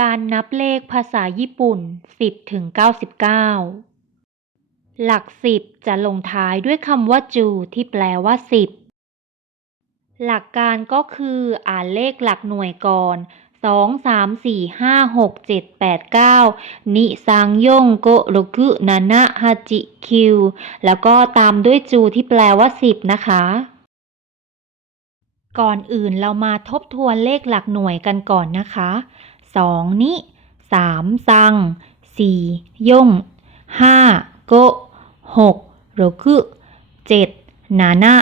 การนับเลขภาษาญี่ปุ่น 10ถึง99 หลัก 10 จะลงท้ายด้วยคำว่าจู ที่แปลว่า 10 หลักการก็คืออ่านเลขหลักหน่วยก่อน2 3 4 5 6 7 8 9นิซังยงโกโรกุนานะฮาจิคิว แล้วก็ตามด้วยจูที่แปลว่า10นะคะ ก่อนอื่นเรามาทบทวนเลขหลักหน่วยกันก่อนนะคะ สองนิสามซังสี่ย่งห้าโกหกโรกุเจ็ดนานะ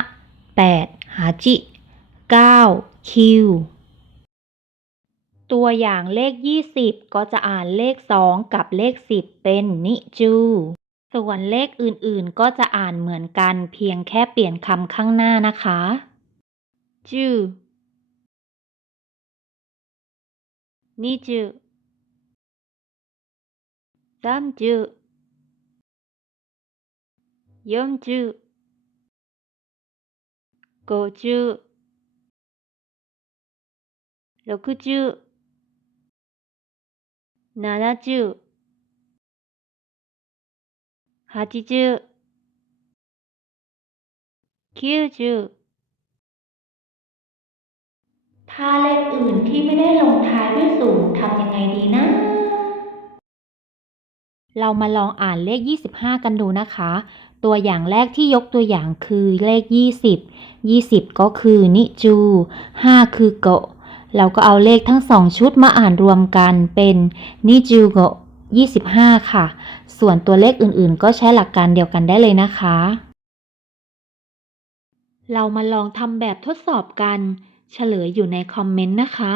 แปดฮาจิเก้าคิว ตัวอย่างเลข20ก็จะอ่านเลข2กับเลข10เป็นนิจู ส่วนเลขอื่นๆก็จะอ่านเหมือนกันเพียงแค่เปลี่ยนคำข้างหน้านะคะจู นิจูสามจูยんจู五จู六จู 70、80、90 ถ้าเลขอื่นที่ไม่ ไงดีนะ เรามาลองอ่านเลข 25 กันดูนะคะ ตัวอย่างแรกที่ยกตัวอย่างคือเลข 20 20 ก็คือนิจู 5 คือโกะเราก็เอาเลขทั้งสองชุดมาอ่านรวมกันเป็นนิจูโกะ25 ค่ะ ส่วนตัวเลขอื่นๆ ก็ใช้หลักการเดียวกันได้เลยนะคะ เรามาลองทำแบบทดสอบกัน เฉลยอยู่ในคอมเมนต์นะคะ